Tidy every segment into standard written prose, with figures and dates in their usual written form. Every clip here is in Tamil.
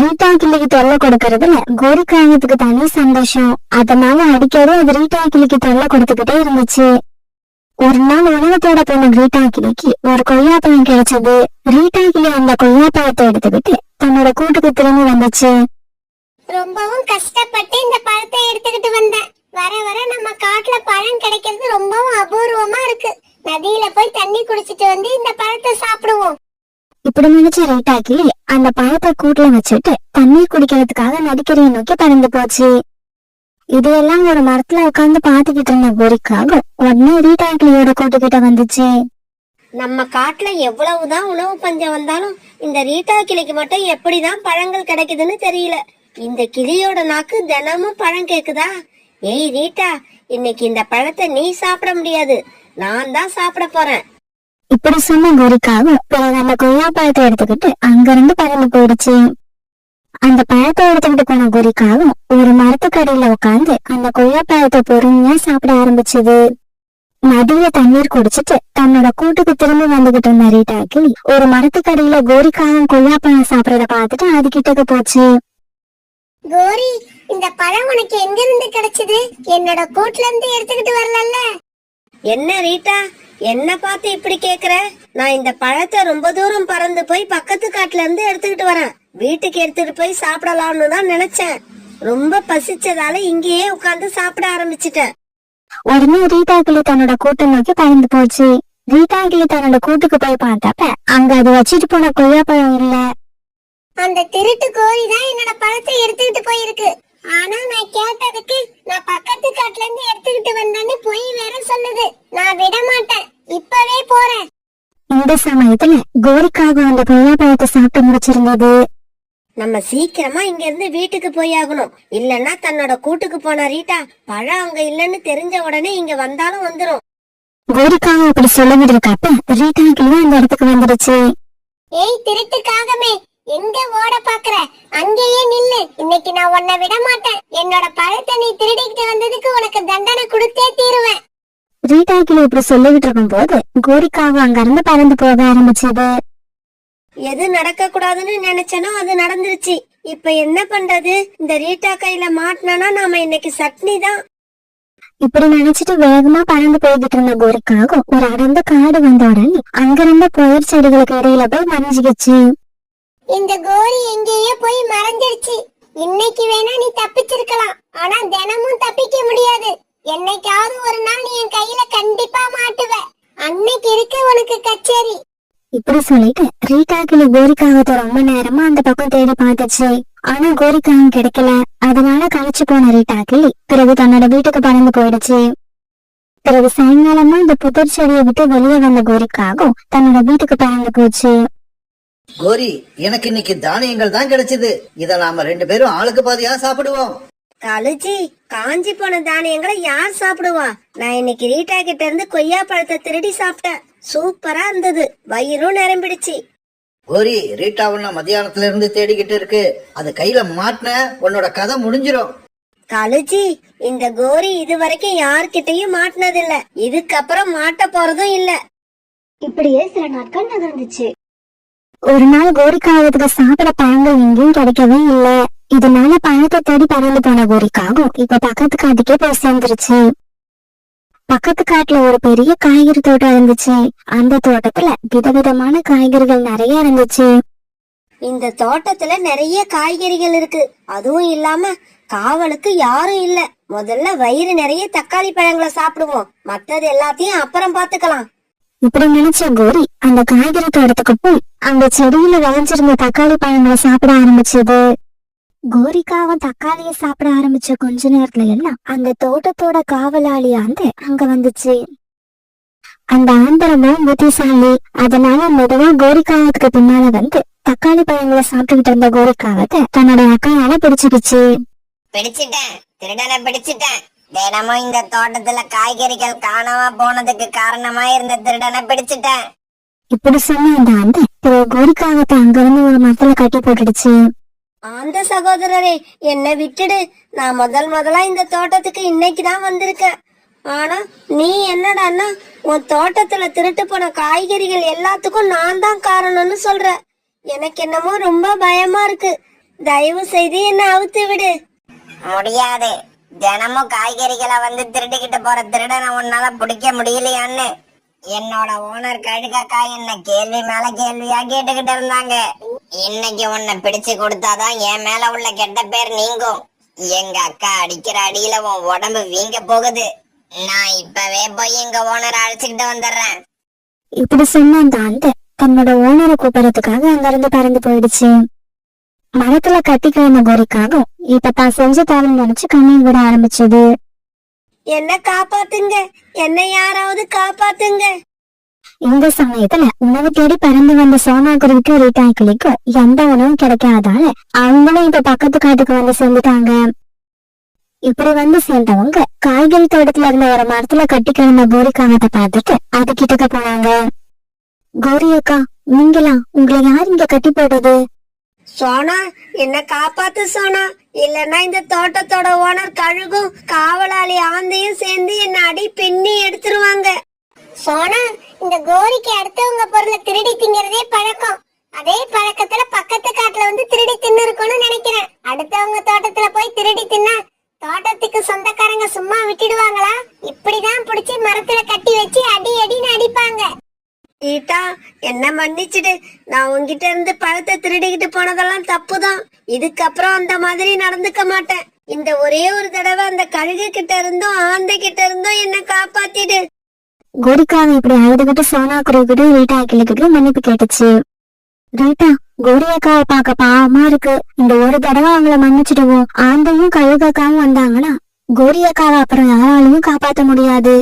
ரீட்டா கிளிக்கு தொல்லை கொடுக்கறதுல கோரிக்காகத்துக்கு தனி சந்தோஷம். அதனால அடிக்கடி அது ரீட்டா கிளிக்கு தொல்லை கொடுத்துக்கிட்டே இருந்துச்சு. ஒரு நாள் உணவத்தோட போன ரீட்டா கிளிக்கு ஒரு கொய்யாப்பழம் கிடைச்சது. ரீட்டா கிளி அந்த கொய்யாப்பழத்தை எடுத்துக்கிட்டு தன்னோட கூட்டுக்கு திரும்பி வந்துச்சு. ரொம்பவும் கஷ்டப்பட்டு இந்த பழத்தை எடுத்துக்கிட்டு வந்தேன். வர வர நம்ம காட்டுல பழம் கிடைக்கிறது ரொம்பவும் அபூர்வமா இருக்கு. நதியில போய் தண்ணி குடிச்சிட்டு வந்து இந்த பழத்தை சாப்பிடுவோம். இப்படி நினைச்ச ரீட்டா கிளி அந்த பழத்தை கூட்டுல வச்சுட்டு தண்ணீர் குடிக்கிறதுக்காக நதிக்கரையை நோக்கி பறந்து போச்சு. இதையெல்லாம் ஒரு மரத்துல உட்கார்ந்து பாத்துக்கிட்டு இருந்த கோரிக்காக உடனே ரீட்டா கிளியோட கூட்டுக்கிட்ட வந்துச்சு. நம்ம காட்டுல எவ்வளவுதான் உணவு பஞ்சம் வந்தாலும் இந்த ரீட்டா கிளிக்கு மட்டும் எப்படிதான் பழங்கள் கிடைக்குதுன்னு தெரியல. இந்த கிளியோட நாக்கு தினமும் பழம் கேக்குதா? ஏய் ரீட்டா, இன்னைக்கு இந்த பழத்தை நீ சாப்பிட முடியாது, நான் தான் சாப்பிட போறேன். இப்படி சொன்ன கோரிக்காக பிறகு அந்த கொய்யாப்பழத்தை எடுத்துக்கிட்டு அங்கிருந்து பறந்து போயிடுச்சு. அந்த பழத்தை எடுத்துக்கிட்டு போன கோரிக்காக ஒரு மரத்துக்கடியில உட்காந்து அந்த கொய்யாப்பழத்தை பொறுமையா சாப்பிட ஆரம்பிச்சது. நதியில தண்ணீர் குடிச்சிட்டு தன்னோட கூட்டுக்கு திரும்பி வந்துகிட்டு இருந்த ரீட்டா கிளி ஒரு மரத்துக்கடியில கோரிக்காக கொய்யாப்பழம் சாப்பிடறத பார்த்துட்டு அது கிட்டக்கு போச்சு. கோரி, இந்த பழம் உனக்கு எங்க இருந்து கிடைச்சது? என்னோட கூட்டுல இருந்து எடுத்துக்கிட்டு வரல. என்ன ரீட்டா, என்ன பார்த்து இப்படி கேக்குற? நான் இந்த பழத்தை ரொம்ப தூரம் பறந்து போய் பக்கத்து காட்டுல இருந்து எடுத்துக்கிட்டு வரேன். வீட்டுக்கு எடுத்துட்டு போய் சாப்பிடலாம்னு தான் நினைச்சேன். ரொம்ப பசிச்சதால இங்கேயே உட்கார்ந்து சாப்பிட ஆரம்பிச்சிட்டேன். உடனே ரீட்டா கிளி தன்னோட கூட்டை நோக்கி பறந்து போச்சு. ரீட்டா கிளி தன்னோட கூட்டுக்கு போய் பார்த்தப்ப அங்க அது வச்சிட்டு போன கொய்யாப்பழம் இல்ல. அந்த திருட்டு கோரி தான் என்னோட பழத்தை எடுத்துக்கிட்டு போயிருக்கு. ஆனா நான் கேட்டதுக்கு நான் பக்கத்து காட்டுல இருந்து எடுத்துக்கிட்டு வந்தேன்னு போய் வேற சொல்லுது. நான் விட மாட்டேன், இப்பவே போறேன். இந்த சமயத்துல கோரிக்காக அந்த கொய்யாப்பழத்தை சாப்பிட்டு முடிச்சிருந்தது. நம்ம சீக்கிரமா இங்க இருந்து வீட்டுக்கு போய் ஆகணும். இல்லன்னா தன்னோட கூட்டுக்கு போன ரீட்டா பழம் அங்க இல்லன்னு தெரிஞ்ச உடனே இங்க வந்தாலும் வந்துரும். கோரிக்காக அப்படி சொல்லிட்டு இருக்கப்ப ரீட்டா கிளி அந்த இடத்துக்கு வந்துடுச்சு. ஏய் திருட்டுக்காகமே, எங்க ஓட பாக்குற? அங்கேயே நில்லு. இன்னைக்கு நான் உன்னை விட மாட்டேன். என்னோட பழத்தை நீ திருடிக்கிட்டு வந்ததுக்கு உனக்கு தண்டனை கொடுத்தே தீருவேன். ரீட்டா கிளி இப்படி சொல்லிக்கிட்டு இருக்கும் போது கோரிக்காக அங்க இருந்து பறந்து போக ஆரம்பிச்சது. எது நடக்க கூடாதுன்னு நினைச்சனோ அது நடந்துருச்சு. இப்ப என்ன பண்றது? இந்த ரீட்டா கையில மாட்டினா நாம இன்னைக்கு சட்னி தான். இப்படி நினைச்சிட்டு வேகமா பறந்து போய்கிட்டு இருந்த கோரிக்காக ஒரு அடர்ந்த காடு வந்த உடனே அங்கிருந்த புயல் செடிகளுக்கு இடையில போய் மறைஞ்சிக்கிச்சு. இந்த கோரி எங்கேயே போய் மறைஞ்சிருச்சு. இன்னைக்கு வேணா நீ தப்பிச்சிருக்கலாம், ஆனா தினமும் தப்பிக்க முடியாது. என்னைக்காவது ஒரு நாள் நீ என் கையில கண்டிப்பா மாட்டுவ. அன்னைக்கு இருக்கு உனக்கு கச்சேரி. இப்படி சொல்லிட்டு ரீட்டா கிளி கோரிக்காகத்தை ரொம்ப நேரமா அந்த பக்கம் தேடி பார்த்துச்சு. ஆனா கோரிக்காகம் கிடைக்கல. அதனால கழிச்சு போன ரீட்டா கிளி பிறகு தன்னோட வீட்டுக்கு பறந்து போயிடுச்சு. பிறகு சாயங்காலமா இந்த புதர் செடியை விட்டு வெளியே வந்த கோரிக்காகம் தன்னோட வீட்டுக்கு பறந்து போச்சு. கோரி, எனக்கு இன்னைக்கு தானியங்கள் தான் கிடைச்சது. இத நாம 2 பேரும் ஆளுக்கு பாதியா சாப்பிடுவோம். கழுச்சி, காஞ்சி போன தானியங்களை யார் சாப்பிடுவா? நான் இன்னைக்கு ரீட்டா கிட்ட இருந்து கொய்யா பழத்தை திருடி சாப்பிட்டேன். சூப்பரா இருந்தது, வயிறும் நிரம்பிடுச்சு. கோரி, ரீட்டா உன்ன மத்தியானத்துல இருந்து தேடிக்கிட்டு இருக்கு. அது கையில மாட்டின உன்னோட கதை முடிஞ்சிரும். கழுச்சி, இந்த கோரி இது வரைக்கும் யார்கிட்டயும் மாட்டினதில்ல, இதுக்கப்புறம் மாட்ட போறதும் இல்ல. இப்படியே சில நாட்கள் நகர்ந்துச்சு. ஒரு நாள் கோரிக்காகத்துக்கு சாப்பிட பழங்கள் எங்கேயும் கிடைக்கவே இல்ல. இதனால பழத்தை தேடி பறந்து போன கோரிக்காகம் இப்ப பக்கத்து காட்டுக்கே போய் சேர்ந்துருச்சு. பக்கத்து காட்டுல ஒரு பெரிய காய்கறி தோட்டம் இருந்துச்சு. அந்த தோட்டத்துல விதவிதமான காய்கறிகள் நிறைய இருந்துச்சு. இந்த தோட்டத்துல நிறைய காய்கறிகள் இருக்கு. அதுவும் இல்லாம காவலுக்கு யாரும் இல்ல. முதல்ல வயிறு நிறைய தக்காளி பழங்களை சாப்பிடுவோம், மத்தது எல்லாத்தையும் அப்புறம் பாத்துக்கலாம். இப்படி நினைச்ச கோரி அந்த காய்கறி தோட்டத்துக்கு போய் அந்த செடியில விளைஞ்சிருந்த தக்காளி பழங்களை சாப்பிட ஆரம்பிச்சது. கோரிக்காவும் தக்காளிய சாப்பிட ஆரம்பிச்ச கொஞ்ச நேரத்துல எல்லாம் அந்த தோட்டத்தோட காவலாளி ஆந்து அங்க வந்துச்சு. அந்த ஆந்திரமும் புத்திசாலி. அதனால மெதுவா கோரிக்காவத்துக்கு பின்னால வந்து தக்காளி பழங்களை சாப்பிட்டுக்கிட்டு இருந்த கோரிக்காவத்தை தன்னோட அக்காயால பிடிச்சிருச்சு. பிடிச்சிட்டேன், திருடனை பிடிச்சிட்டேன். தினமும் இந்த தோட்டத்துல காய்கறிகள் காணாம போனதுக்கு காரணமா இருந்த திருடனை பிடிச்சிட்டேன். இப்படி சொன்ன அந்த ஆந்தை கோரிக்காவத்தை அங்க இருந்து ஒரு மரத்துல கட்டி போட்டுடுச்சு. அந்த சகோதரரே, என்ன விட்டுடு. நான் முதலா இந்த தோட்டத்துக்கு இன்னைக்குதான் வந்திருக்கேன். ஆனா நீ என்னடான்னா உன் தோட்டத்துல திருட்டு போன காய்கறிகள் எல்லாத்துக்கும் நான் தான் காரணம்னு சொல்ற. எனக்கு என்னமோ ரொம்ப பயமா இருக்கு. தயவு செய்து என்ன அவுத்து விடு. முடியாது. தினமும் காய்கறிகளை வந்து திருடிக்கிட்டு போற திருடனை உன்னால பிடிக்க முடியலையான்னு என்னோட ஓனர் கழுகக்கா என்ன கேள்வி மேல கேள்வியா கேட்டுக்கிட்டு இருந்தாங்க. இன்னைக்கு உன்னை பிடிச்சு கொடுத்தாதான் என் மேல உள்ள கெட்ட பேர் நீங்கும். எங்க அக்கா அடிக்கிற அடியில உன் உடம்பு வீங்க போகுது. நான் இப்பவே போய் எங்க ஓனரை அழைச்சுக்கிட்டு வந்துடுறேன். இப்படி சொன்ன அந்த ஆந்தை தன்னோட ஓனரை கூப்பிடறதுக்காக அங்கிருந்து பறந்து போயிடுச்சு. மரத்துல கட்டி கிடந்த கோரிக்காகவும் இப்ப தான் செஞ்ச தவறு நினைச்சு கண்ணீர் விட ஆரம்பிச்சது. என்ன காப்பாத்துங்க, என்ன யாராவது காப்பாத்துங்க. இந்த சமயத்துல உணவு தேடி பறந்து வந்த சோனா குருவிக்கும் ரீட்டா கிளிக்கும் எந்த உணவும் கிடைக்காதால அவங்களும் இப்ப பக்கத்து காட்டுக்கு வந்து சேர்ந்துட்டாங்க. இப்படி வந்து சேர்ந்தவங்க காய்கறி தோட்டத்துல இருந்த ஒரு மரத்துல கட்டி கிடந்த கோரிக்காகத்தை பார்த்துட்டு அது கிட்டக்க போனாங்க. கோரி அக்கா, நீங்களா? உங்களை யார் இங்க கட்டி போடுறது? சோனா, என்ன காப்பாத்து சோனா, இல்லன்னா இந்த தோட்டத்தோட ஓனர் கழுகும் காவலாளி ஆந்தையும் சேர்ந்து என்ன அடி பின்னி எடுத்துருவாங்க. சோனா, இந்த கோரிக்கு அடுத்தவங்க பொருளை திருடி திங்கிறதே பழக்கம். அதே பழக்கத்துல பக்கத்து காட்டுல வந்து திருடி தின்னு இருக்கும்னு நினைக்கிறேன். அடுத்தவங்க தோட்டத்துல போய் திருடி தின்னா தோட்டத்துக்கு சொந்தக்காரங்க சும்மா விட்டுடுவாங்களா? இப்படிதான் புடிச்சு மரத்துல கட்டி வச்சு அடி அடின்னு அடிப்பாங்க. ஈட்டா, என்ன மன்னிச்சிடு. நான் உன்கிட்ட இருந்து பழத்தை திருடிக்கிட்டு போனதெல்லாம் தப்புதான். இதுக்கப்புறம் அந்த மாதிரி நடந்துக்க மாட்டேன். இந்த ஒரே ஒரு தடவை அந்த கழுகு கிட்ட இருந்தும் ஆந்தை கிட்ட இருந்தும் என்ன காப்பாத்திடு. கோரிக்காவை இப்படி அழுதுகிட்டு சோனா குருவிக்கிட்ட ரீட்டா கிளிக்கிட்டு மன்னிப்பு கேட்டுச்சு. ரீட்டா, கோரி அக்காவை பார்க்க பாவமா இருக்கு. இந்த ஒரு தடவை அவங்கள மன்னிச்சிடுவோம். ஆந்தையும் கழுகக்காவும் வந்தாங்கன்னா கோரி அக்காவை அப்புறம் யாராலையும் காப்பாத்த முடியாது.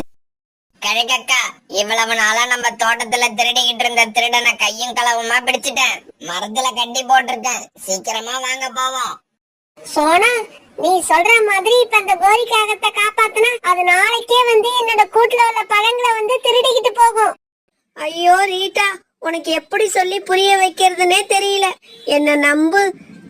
கழுகக்கா, இவ்வளவு நாளா நம்ம தோட்டத்துல திருடிக்கிட்டு இருந்த திருடனை கையும் களவுமா பிடிச்சிட்டேன். மரத்துல கட்டி போட்டிருக்கேன். சீக்கிரமா வாங்க போவோம். சோனா, நீ சொல்ற மாதிரி இப்ப அந்த கோரிக்காகத்தை காப்பாத்துனா அது நாளைக்கே வந்து என்னோட கூட்டுல உள்ள பழங்களை வந்து திருடிக்கிட்டு போகும். ஐயோ ரீட்டா, உனக்கு எப்படி சொல்லி புரிய வைக்கிறதுனே தெரியல. என்ன நம்பு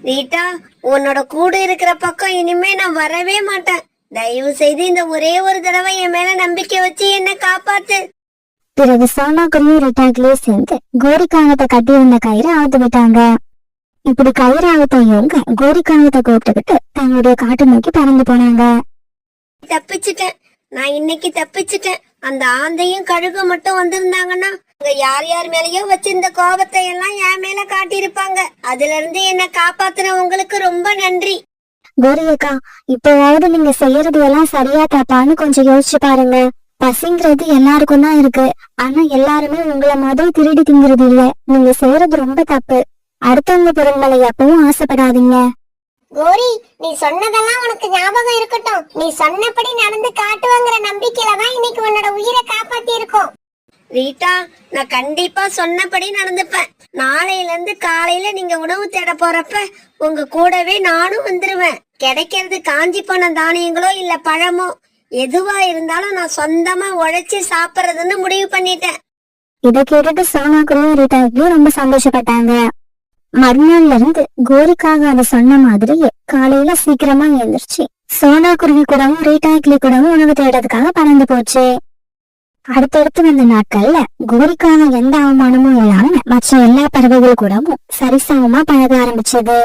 ரீட்டா, உன்னோட கூடு இருக்கிற பக்கம் இனிமே நான் வரவே மாட்டேன். தயவு செய்து இந்த ஒரே ஒரு தடவை என் மேல நம்பிக்கை வச்சு என்ன காப்பாத்து. பிறகு சோனா குருவி ரீட்டா கிளியும் சேர்ந்து கோரிக்காகத்தை கட்டி இருந்த கயிறை அவுத்து விட்டாங்க. இப்படி கயிறு அவுத்த இவங்க கோரிக்காகத்தை கூப்பிட்டுக்கிட்டு தங்களுடைய காட்டு நோக்கி பறந்து போனாங்க. தப்பிச்சுட்டேன், நான் இன்னைக்கு தப்பிச்சுட்டேன். அந்த ஆந்தையும் கழுகு மட்டும் வந்திருந்தாங்கன்னா அங்க யார் யார் மேலயோ வச்சிருந்த கோபத்தை எல்லாம் என் மேல காட்டியிருப்பாங்க. அதுல இருந்து என்ன காப்பாத்துன உங்களுக்கு ரொம்ப நன்றி. கோரி அக்கா, இப்போவாவது நீங்க செய்யறது எல்லாம் சரியா தப்பான்னு கொஞ்சம் யோசிச்சு பாருங்க. பசிங்கிறது எல்லாருக்கும் தான் இருக்கு. ஆனா எல்லாருமே உங்களை மாதிரி திருடி திங்கிறது இல்ல. நீங்க செய்யறது ரொம்ப தப்பு. அடுத்தவங்க பொருள்களை எப்பவும் ஆசைப்படாதீங்க. கோரி, நீ சொன்னதெல்லாம் உனக்கு ஞாபகம் இருக்கட்டும். நீ சொன்னபடி நடந்து காட்டுவாங்கிற நம்பிக்கையில தான் இன்னைக்கு உன்னோட உயிரை காப்பாத்தி இருக்கோம். ரீட்டா, நான் கண்டிப்பா சொன்னபடி நடந்துப்பேன். நாளையில இருந்து காலையில நீங்க உணவு தேட போறப்ப உங்க கூடவே நானும் வந்துருவேன். கிடைக்கிறது காஞ்சி போன தானியங்களோ இல்ல பழமோ எதுவா இருந்தாலும் நான் சொந்தமா உழைச்சி சாப்பிடுறதுன்னு முடிவு பண்ணிட்டேன். இதை கேட்டுட்டு சோனா குருவியும் ரீட்டாவுக்கும் ரொம்ப சந்தோஷப்பட்டாங்க. மறுநாள்ல இருந்து கோரிக்காக அதை சொன்ன மாதிரியே காலையில சீக்கிரமா எழுந்திருச்சு சோனா குருவி கூடவும் ரீட்டா கிளி கூடவும் உணவு தேடுறதுக்காக பறந்து போச்சு. அடுத்தடுத்து வந்த நாட்கள்ல கோரிக்காக எந்த அவமானமும் இல்லாம மற்ற எல்லா பறவைகள் கூடவும் சரிசமமா பழக ஆரம்பிச்சது.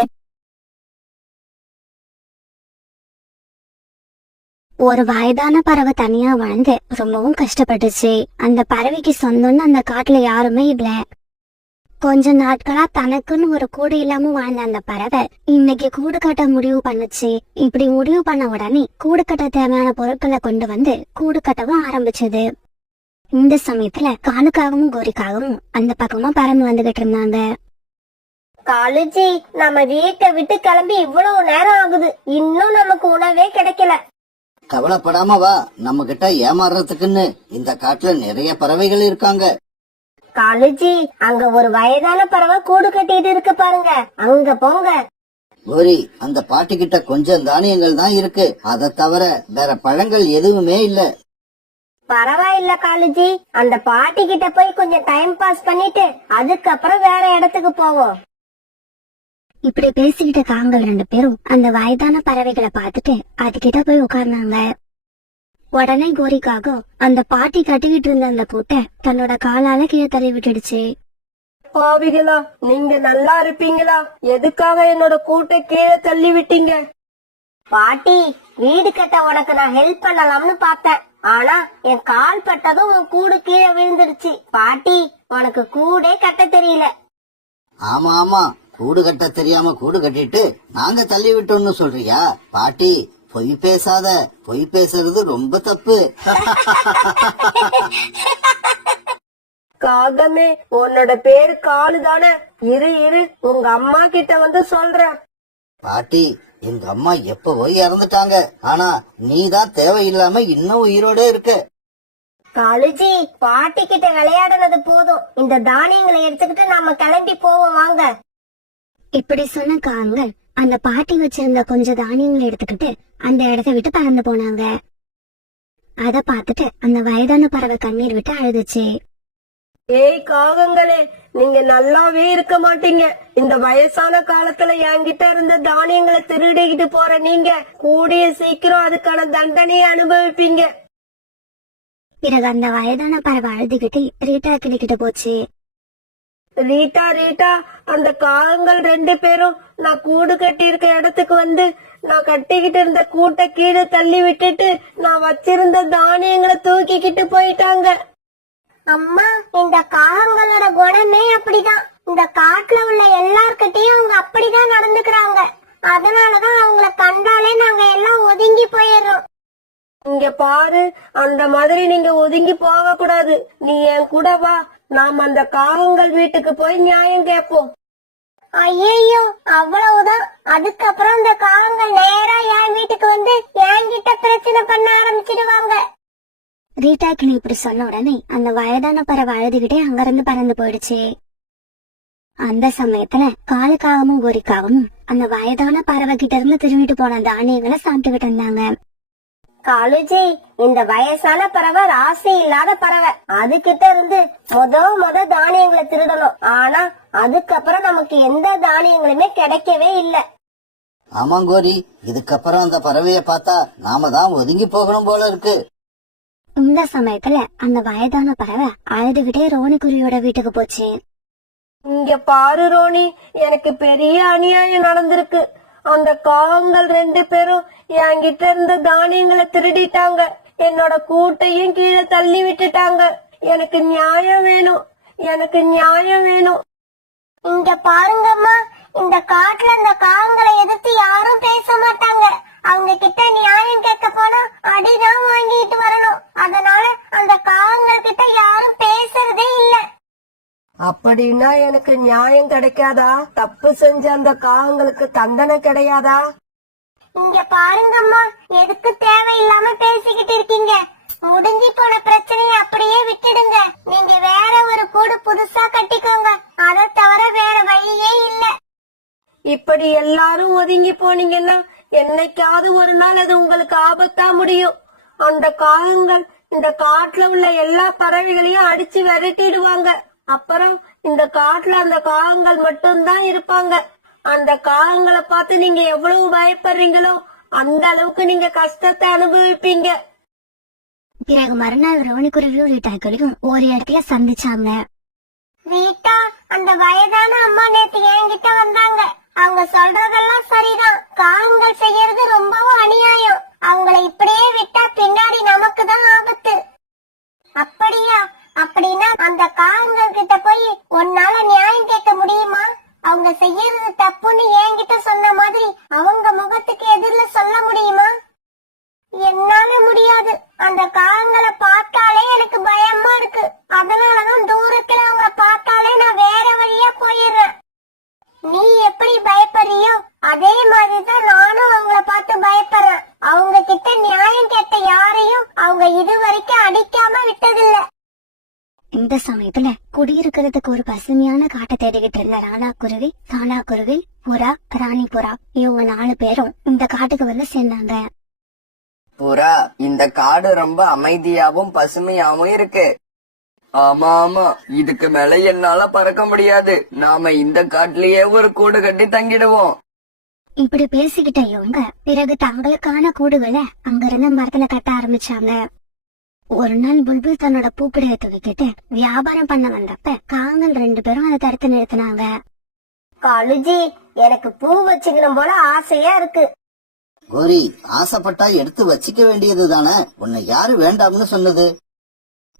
ஒரு வயதான பறவை தனியா வாழ்ந்து ரொம்பவும் கஷ்டப்பட்டுச்சு. அந்த பறவைக்கு சொந்தம்னு அந்த காட்டுல யாருமே இல்ல. கொஞ்ச நாட்களா தனக்குன்னு ஒரு கூடு இல்லாம வாழ்ந்த அந்த பறவை இன்னைக்கு கூடு கட்ட முடிவு பண்ணுச்சு. இப்படி முடிவு பண்ண உடனே கூடு கட்ட தேவையான பொருட்களை கொண்டு வந்து கூடு கட்டவும் ஆரம்பிச்சது. இந்த சமயத்துல காலுக்காகவும் கோரிக்காகவும் அந்த பக்கமா பறந்து வந்துகிட்டு இருந்தாங்க. காலுஜி, நம்ம வீட்டை விட்டு கிளம்பி இவ்வளவு நேரம் ஆகுது, இன்னும் நமக்கு உணவே கிடைக்கல. கவலைப்படாம வா, நம்ம கிட்ட ஏமாறுறதுக்குன்னு இந்த காட்டுல நிறைய பறவைகள் இருக்காங்க. காலுஜி, அங்க ஒரு வயதான பறவை கூடு கட்டிட்டு இருக்கு பாருங்க, அங்க போங்க. கோரி, அந்த பாட்டி கிட்ட கொஞ்சம் தானியங்கள் தான் இருக்கு. அதை தவிர வேற பழங்கள் எதுவுமே இல்ல. பரவாயில்ல காலுஜி, அந்த பாட்டி கிட்ட போய் கொஞ்சம் டைம் பாஸ் பண்ணிட்டு அதுக்கப்புறம் வேற இடத்துக்கு போவோம். இப்படி பேசிக்கிட்ட காங்கள் ரெண்டு பேரும் அந்த வயதான பறவைகளை பார்த்துட்டு அதுகிட்ட போய் உட்கார்ந்தாங்க. உடனே கோரிக்காக அந்த பாட்டி கட்டிக்கிட்டு இருந்த அந்த கூட்டை தன்னோட காலால கீழே தள்ளி விட்டுடுச்சு. பாவிகளா, நீங்க நல்லா இருப்பீங்களா? எதுக்காக என்னோட கூட்டை கீழே தள்ளி விட்டீங்க? பாட்டி, வீடு கட்ட உனக்கு நான் ஹெல்ப் பண்ணலாம்னு பார்த்தேன். ஆனா என் கால் பட்டதும் உன் கூடு கீழே விழுந்துருச்சு. பாட்டி, உனக்கு கூடே கட்ட தெரியல. ஆமா ஆமா, கூடு கட்ட தெரியாம கூடு கட்டிட்டு நாங்க தள்ளி விட்டோம்னு சொல்றியா? பாட்டி, பொய் பேசாத. பொய் பேசுறது ரொம்ப தப்பு. காகமே, உன்னோட பேரு காலு தானே? இரு உங்க அம்மா கிட்ட வந்து சொல்றேன். பாட்டி, எங்க அம்மா எப்பவோ இறந்துட்டாங்க. ஆனா நீதான் தேவையில்லாம இன்னும் உயிரோட இருக்க. காலுஜி, பாட்டி கிட்ட விளையாடுனது போதும். இந்த தானியங்களை எடுத்துக்கிட்டு நாம கிளம்பி போவோம் வாங்க. இப்படி சொன்ன காகங்கள் அந்த பாட்டி வச்சிருந்த கொஞ்சம் தானியங்களை எடுத்துக்கிட்டு அந்த இடத்தை விட்டு பறந்து போனாங்க. அத பார்த்துட்டு அந்த வயதான பறவை கண்ணீர் விட்டு அழுதுச்சு. ஏய் காகங்களே, நீங்க நல்லாவே இருக்க மாட்டீங்க. இந்த வயசான காலத்துல என்கிட்ட இருந்த தானியங்களை திருடிக்கிட்டு போற நீங்க கூடிய சீக்கிரம் அதுக்கான தண்டனையை அனுபவிப்பீங்க. பிறகு அந்த வயதான பறவை அழுதுகிட்டு ரீட்டா கிளிக்கிட்டு போச்சு. ரீட்டா, அந்த காகங்கள் 2 பேரும் நான் கூடு கட்டி இருக்க இடத்துக்கு வந்து நான் கட்டிக்கிட்டு இருந்த கூட்டை கீழே தள்ளி விட்டுட்டு நான் வச்சிருந்த தானியங்களை தூக்கிக்கிட்டு போயிட்டாங்க. அம்மா, இந்த காகங்களோட குணமே அப்படிதான். இந்த காட்டுல உள்ள எல்லார்கிட்டயும் அவங்க அப்படிதான் நடந்துக்கிறாங்க. அதனாலதான் அவங்கள கண்டாலே நாங்க எல்லாம் ஒதுங்கி போயிடுறோம். இங்க பாரு, அந்த மாதிரி நீங்க ஒதுங்கி போக கூடாது. நீ என் கூட வா, நாம் அந்த காகங்கள் வீட்டுக்கு போய் நியாயம் கேட்போம். ஐயோ, அவ்வளவுதான். அதுக்கப்புறம் இந்த காகங்கள் நேரா என் வீட்டுக்கு வந்து என்கிட்ட பிரச்சனை பண்ண ஆரம்பிச்சிடுவாங்க. ரீட்டா கிளி இப்படி சொன்ன உடனே அந்த வயதான பறவை அழுதுகிட்டே அங்கிருந்து பறந்து போயிடுச்சு. அந்த சமயத்துல காலுக்காகவும் கோரிக்காகவும் அந்த வயதான பறவை கிட்ட இருந்து திரும்பிட்டு போன தானியங்களை சாப்பிட்டுக்கிட்டு இருந்தாங்க. காலுஜி, இந்த வயசான பறவை ராசி இல்லாத பறவை. அதுகிட்ட இருந்து முத தானியங்களை திருடணும். ஆனா அதுக்கப்புறம் நமக்கு எந்த தானியங்களுமே கிடைக்கவே இல்ல. ஆமாங்கோரி, இதுக்கப்புறம் அந்த பறவைய பார்த்தா நாம தான் ஒதுங்கி போகணும் போல இருக்கு. இந்த சமயத்துல அந்த வயதான பறவை அழுதுகிட்டே ரோனிக்குருவியோட வீட்டுக்கு போச்சு. இங்க பாரு ரோனி, எனக்கு பெரிய அநியாயம் நடந்திருக்கு. அந்த காகங்கள் 2 பேரும் என்கிட்ட இருந்த தானியங்களை திருடிட்டாங்க. என்னோட கூட்டையும் கீழே தள்ளி விட்டுட்டாங்க. எனக்கு நியாயம் வேணும். இங்க பாருங்கம்மா, இந்த காட்டுல இந்த காகங்களை எதிர்த்து யாரும் பேச மாட்டாங்க. அவங்க கிட்ட நியாயம் கேட்க போனா அடிதான் வாங்கிட்டு வரணும். அதனால அந்த காகங்கள் கிட்ட யாரும் பேசுறதே இல்ல. அப்படின்னா எனக்கு நியாயம் கிடைக்காதா? தப்பு செஞ்ச அந்த காகங்களுக்கு தண்டனை கிடையாதா? இங்க பாருங்கம்மா, எதுக்கு தேவையில்லாம பேசிக்கிட்டு இருக்கீங்க? முடிஞ்சு போன பிரச்சனையை அப்படியே விட்டுடுங்க. நீங்க வேற ஒரு கூடு புதுசா கட்டிக்கோங்க. அதை தவிர வேற வழியே இல்ல. இப்படி எல்லாரும் ஒதுங்கி போனீங்கன்னா என்னைக்காவது ஒரு நாள் அது உங்களுக்கு ஆபத்தா முடியும். அந்த காகங்கள் இந்த காட்டுல உள்ள எல்லா பறவைகளையும் அடிச்சு விரட்டிடுவாங்க. அப்புறம் இந்த காட்டுல அந்த காகங்கள் மட்டும்தான் இருப்பாங்க. அந்த காகங்களை பார்த்து நீங்க எவ்வளவு பயப்படுறீங்களோ அந்த அளவுக்கு நீங்க கஷ்டத்தை அனுபவிப்பீங்க. பிறகு மறுநாள் ரோனிக்குருவியும் ரீட்டா கிளியும் ஒரு இடத்துல சந்திச்சாங்க. ரீட்டா, அந்த வயதான அம்மா நேத்து என்கிட்ட வந்தாங்க. அவங்க சொல்றதெல்லாம் சரிதான். காகங்கள் செய்யறது ரொம்பவும் அநியாயம். அவங்கள இப்படியே விட்டா பின்னாடி நமக்கு தான் ஆபத்து. அப்படியா? அப்படின்னா அந்த காகங்கள் கிட்ட போய் உன்னால நியாயம் கேட்க முடியுமா? அவங்க செய்யறது தப்புன்னு என்கிட்ட சொன்ன மாதிரி அவங்க முகத்துக்கு எதிரில சொல்ல முடியுமா? என்னால முடியாது. அந்த காகங்களை பார்த்தாலே எனக்கு பயமா இருக்கு. அதனாலதான் தூரத்துல அவங்க பார்த்தாலே நான் வேற வழியா போயிடுறேன். நீ எப்படி பயப்படுறியோ அதே மாதிரிதான் நானும் அவங்கள பார்த்து பயப்படுறேன். அவங்க கிட்ட நியாயம் கேட்ட யாரையும் அவங்க இதுவரைக்கும் அடிக்காம விட்டதில்ல. இந்த சமயத்துல குடியிருக்கிறதுக்கு ஒரு பசுமையான காட்டை தேடிக்கிட்டு இருந்த ராணாக்குருவி, சாணாக்குருவி, புறா, ராணி புறா இவங்க 4 பேரும் இந்த காட்டுக்கு வந்து சேர்ந்தாங்க. புறா, இந்த காடு ரொம்ப அமைதியாவும் பசுமையாவும் இருக்கு. ஆமா, இதுக்கு மேல என்னால பறக்க முடியாது. நாம இந்த காட்டுலயே ஒரு கூடு கட்டி தங்கிடுவோம். இப்படி பேசிக்கிட்ட இவங்க பிறகு தங்களுக்கான கூடுகளை அங்கிருந்த மரத்துல கட்ட ஆரம்பிச்சாங்க. ஒரு நாள் புல்புல் தன்னோட பூக்கடையை தூக்கிட்டு வியாபாரம் பண்ண வந்தப்ப காகங்கள் 2 பேரும் அதை தடுத்து நிறுத்தினாங்க. காலுஜி, எனக்கு பூ வச்சுக்கணும் போல ஆசையா இருக்கு. கோரி, ஆசைப்பட்டா எடுத்து வச்சிக்க வேண்டியது தானே, உன்னை யாரு வேண்டாம்னு சொன்னது?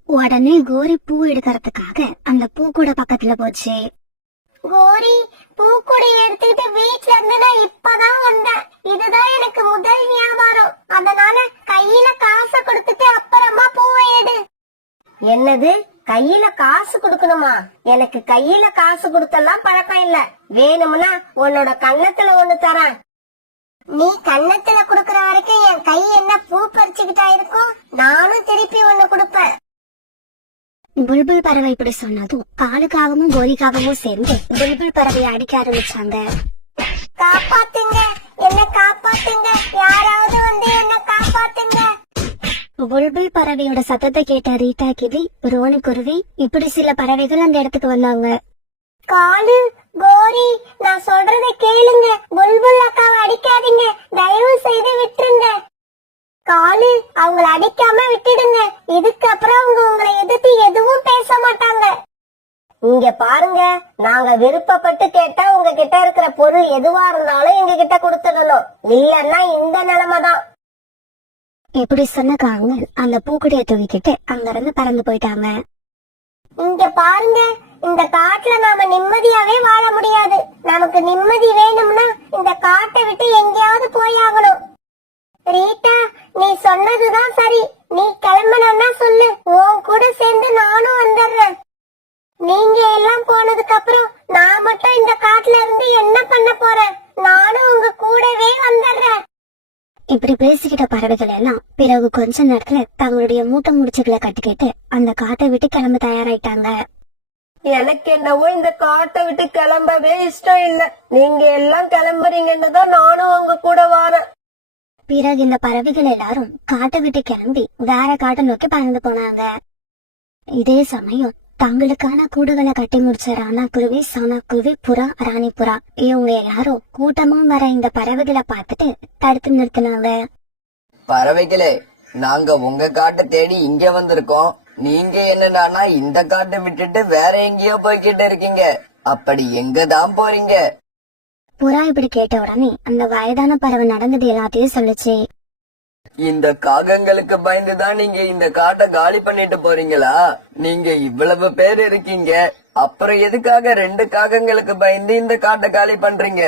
உடனே கோரி பூ எடுக்கறதுக்காக அந்த பூக்கூட பக்கத்துல போச்சு. கோரி, பூக்குடைய எடுத்துக்கிட்டு வீட்டுல இருந்து நான் இப்பதான் வந்தேன். இதுதான் எனக்கு முதல் வியாபாரம். அதனால கையில காசை கொடுத்துட்டு அப்புறமா பூவை எடு. என்னது, கையில காசு கொடுக்கணுமா? எனக்கு கையில காசு கொடுத்தெல்லாம் பழக்கம் இல்ல. வேணும்னா உன்னோட கன்னத்துல ஒண்ணு தரேன். நீ கன்னத்துல குடுக்கற வரைக்கும் என் கை என்ன பூ பறிச்சுக்கிட்டா இருக்கும்? நானும் திருப்பி ஒண்ணு கொடுப்பேன். புல்புல் பறவை இப்படி சொன்னதும் காலுக்காகவும் கோரிக்காகவும் சேர்ந்து புல்புல் பறவையை அடிக்க ஆரம்பிச்சாங்க. காப்பாத்துங்க, என்ன காப்பாத்துங்க, யாராவது வந்து என்ன காப்பாத்துங்க. புல்புல் பறவையோட சத்தத்தை கேட்ட ரீட்டா கிவி, ரோனி குருவி இப்படி சில பறவைகள் அந்த இடத்துக்கு வந்தாங்க. காலு, கோரி, நான் சொல்றதை கேளுங்க. புல்புல் அக்காவை அடிக்காதீங்க, தயவு செய்து விட்டுருங்க. காலு, அவங்கள அடிக்காம விட்டுடுங்க. இதுக்கப்புறம் அவங்க உங்களை எதிர்த்து எதுவும் பேச மாட்டாங்க. இங்க பாருங்க, நாங்க விருப்பப்பட்டு கேட்டா உங்ககிட்ட இருக்கிற பொருள் எதுவா இருந்தாலும் எங்க கிட்ட கொடுத்துடணும். இல்லன்னா இந்த நிலைமைதான். இப்படி சொன்ன காகங்கள் அந்த பூக்குடைய தூக்கிட்டு அங்கிருந்து பறந்து போயிட்டாங்க. இங்க பாருங்க, இந்த காட்டுல நாம நிம்மதியாவே வாழ முடியாது. நமக்கு நிம்மதி வேணும்னா இந்த காட்டை விட்டு எங்கேயாவது போயாகணும். ரீட்டா, நீ சொன்னதுதான் சரி. நீ கிளம்பணும்னா சொல்லு, உன் கூட சேர்ந்து நானும் வந்துடுறேன். நீங்க எல்லாம் போனதுக்கு அப்புறம் நான் மட்டும் இந்த காட்டுல இருந்து என்ன பண்ண போறேன்? நானும் உங்க கூடவே வந்துடுறேன். இப்படி பேசிக்கிட்ட பறவைகள் எல்லாம் பிறகு கொஞ்ச நேரத்துல தங்களுடைய மூட்டை முடிச்சுகளை கட்டிக்கிட்டு அந்த காட்டை விட்டு கிளம்ப தயாராயிட்டாங்க. எனக்கு என்னவோ இந்த காட்டை விட்டு கிளம்பவே இஷ்டம் இல்ல. நீங்க எல்லாம் கிளம்புறீங்கன்னு தான் நானும் உங்க கூட வரேன். பிறகு இந்த பறவைகள் எல்லாரும் காட்டை விட்டு கிளம்பி வேற காட்டை நோக்கி பறந்து போனாங்க. இதே சமயம் தங்களுக்கான கூடுகளை கட்டி முடிச்ச ராணா குருவி, சோனா குருவி, புறா, ராணி புறா இவங்க எல்லாரும் கூட்டமா வர இந்த பறவைகளை பார்த்துட்டு தடுத்து நிறுத்தினாங்க. பறவைகளே, நாங்க உங்க காட்டை தேடி இங்க வந்திருக்கோம். நீங்க என்னடானா இந்த காட்டை விட்டுட்டு வேற எங்கேயோ போய்கிட்டு இருக்கீங்க. அப்படி எங்கதான் போறீங்க? புறா இப்படி கேட்ட உடனே அந்த வயதான பறவை நடந்தது எல்லாத்தையும் சொல்லுச்சு. இந்த காகங்களுக்கு பயந்துதான் நீங்க இந்த காட்டை காலி பண்ணிட்டு போறீங்களா? நீங்க இவ்வளவு பேர் இருக்கீங்க, அப்புறம் எதுக்காக 2 காகங்களுக்கு பயந்து இந்த காட்டை காலி பண்றீங்க?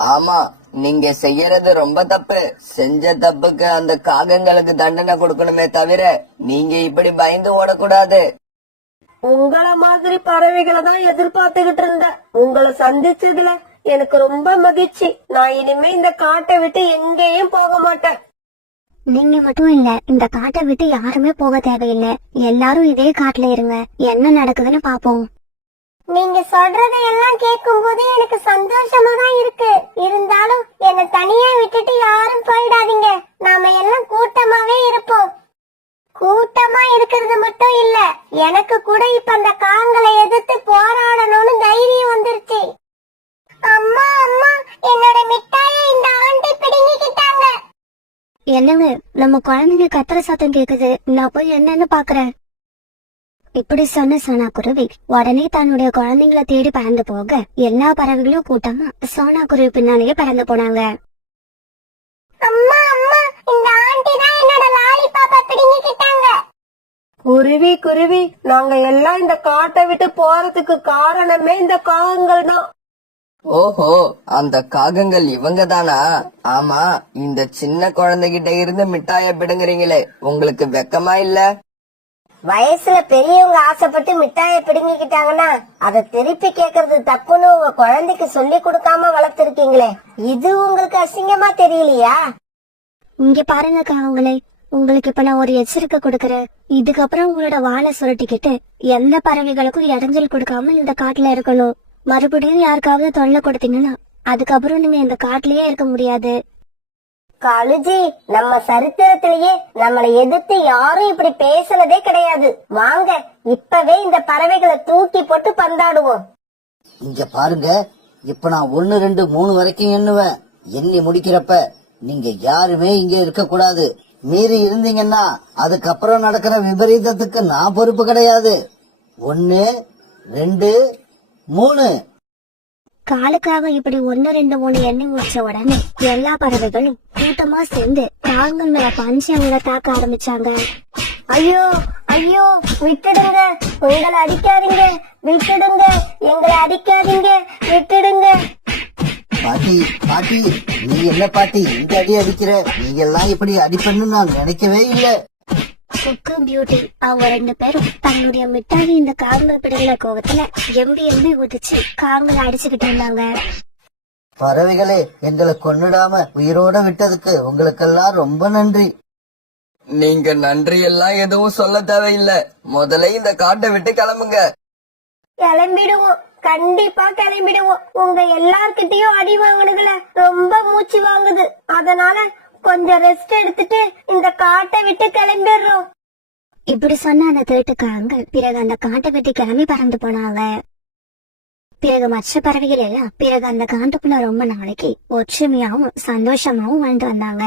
ஆமா, நீங்க செய்யறது ரொம்ப தப்பு. செஞ்ச தப்புக்கு அந்த காகங்களுக்கு தண்டனை கொடுக்கணுமே தவிர நீங்க இப்படி பயந்து ஓடக்கூடாது. உங்கள மாதிரி பறவைகளை தான் எதிர்பார்த்துக்கிட்டு இருந்தேன். உங்களை சந்திச்சதுல எனக்கு ரொம்ப மகிழ்ச்சி. நான் இனிமே இந்த காட்டை விட்டு எங்கேயும் போக மாட்டேன். நீங்க மட்டும் இல்ல, இந்த காட்டை விட்டு யாருமே போக தேவையில்லை. எல்லாரும் இதே காட்டுல இருங்க, என்ன நடக்குதுன்னு பாப்போம். நீங்க சொல்றதை எல்லாம் கேட்கும் போது எனக்கு சந்தோஷமா தான் இருக்கு. இருந்தாலும் என்ன தனியா விட்டுட்டு யாரும் போயிடாதீங்க. நாம எல்லாம் கூட்டமாவே இருப்போம். கூட்டமா இருக்கிறது மட்டும் இல்ல, எனக்கு கூட இப்ப அந்த காங்களை எதிர்த்து போராடணும்னு தைரியம் வந்துருச்சு. அம்மா அம்மா, என்னோட மிட்டாயை இந்த ஆண்டி பிடுங்கிக்கிட்டாங்க. என்னங்க, நம்ம குழந்தைங்க கத்துற சத்தம் கேக்குது, நான் போய் என்னன்னு பாக்குறேன். இப்படி சொன்ன சோனா குருவி உடனே தன்னுடைய குழந்தைங்களை தேடி பறந்து போக எல்லா பறவைகளும் கூட்டமா சோனா குருவி பின்னாலேயே பறந்து போனாங்க. அம்மா அம்மா, இந்த ஆண்டி தான் என்னோட லாலிபாப்பை பிடுங்கிக்கிட்டாங்க. குருவி குருவி, நாங்க எல்லாம் இந்த காட்டை விட்டு போறதுக்கு காரணமே இந்த காகங்கள் தான். ஓஹோ, அந்த காகங்கள் இவங்க தானா? ஆமா, இந்த சின்ன குழந்தைகிட்ட இருந்து மிட்டாய பிடுங்குறீங்களே, உங்களுக்கு வெக்கமா இல்ல? வயசுல பெரியவங்க ஆசைப்பட்டு மிட்டாயை பிடுங்கிக்கிட்டாங்கன்னா அதை திருப்பி கேக்குறது தப்புன்னு உங்க குழந்தைக்கு சொல்லி கொடுக்காம வளர்த்திருக்கீங்களே, இது உங்களுக்கு அசிங்கமா தெரியலையா? இங்க பாருங்க காவங்களே, உங்களுக்கு இப்ப நான் ஒரு எச்சரிக்கை கொடுக்கறேன். இதுக்கப்புறம் உங்களோட வாழை சுருட்டிக்கிட்டு எந்த பறவைகளுக்கும் இடைஞ்சல் கொடுக்காம இந்த காட்டுல இருக்கணும். மறுபடியும் யாருக்காவது தொல்லை கொடுத்தீங்கன்னா அதுக்கப்புறம் நீங்க இந்த காட்டுலயே இருக்க முடியாது. காலுஜி, நம்ம சரித்திரத்திலேயே நம்மளை எதிர்த்து யாரும் இப்படி பேசுனதே கிடையாது. வாங்க இப்பவே இந்த பறவைகளை தூக்கி போட்டு பந்தாடுவோம். இங்க பாருங்க, இப்ப நான் 1, 2, 3 வரைக்கும் எண்ணுவேன். எண்ணி முடிக்கிறப்ப நீங்க யாருமே இங்க இருக்க கூடாது. மீறி இருந்தீங்கன்னா அதுக்கப்புறம் நடக்கிற விபரீதத்துக்கு நான் பொறுப்பு கிடையாது. 1 2 3. காலுக்காக இப்படி 1 2 3 எண்ணி முடிச்ச உடனே எல்லா பறவைகளும் கூட்டமா சேர்ந்து காகங்கள் மேல பஞ்சு அவங்கள தாக்க ஆரம்பிச்சாங்க. ஐயோ ஐயோ, விட்டுடுங்க, உங்களை அடிக்காதீங்க, விட்டுடுங்க, எங்களை அடிக்காதீங்க, விட்டுடுங்க. பாட்டி பாட்டி, நீ என்ன பாட்டி இந்த அடி அடிக்கிற? நீங்க எல்லாம் இப்படி அடிப்பன்னு நான் நினைக்கவே இல்லை. குக்கு பியூட்டி அவங்க 2 பேரும் தன்னுடைய மிட்டாய் இந்த காகங்கள் பிடிக்கிற கோவத்துல எம்பி ஊதிச்சு காகங்களை அடிச்சுக்கிட்டு இருந்தாங்க. பறவைகளே, எங்களை கொன்னுடாம உயிரோட விட்டதுக்கு உங்களுக்கெல்லாம் ரொம்ப நன்றி. நீங்க நன்றி எல்லாம் எதுவும் சொல்ல தேவையில்லை. முதல்ல இந்த காட்டை விட்டு கிளம்புங்க. கிளம்பிடுவோம், கண்டிப்பா கிளம்பிடுவோம். உங்க எல்லார்கிட்டயும் அடி வாங்கணுங்கள ரொம்ப மூச்சு வாங்குது. அதனால கொஞ்சம் ரெஸ்ட் எடுத்துட்டு இந்த காட்டை விட்டு கிளம்பிடுறோம். இப்படி சொன்ன அந்த திருட்டுக்காகங்கள் பிறகு அந்த காட்டை விட்டு கிளம்பி பறந்து போனாங்க. பிறகு மற்ற பறவைகள் எல்லாம் பிறகு அந்த காட்டுக்குள்ள ரொம்ப நாளைக்கு ஒற்றுமையாவும் சந்தோஷமாவும் வாழ்ந்து வந்தாங்க.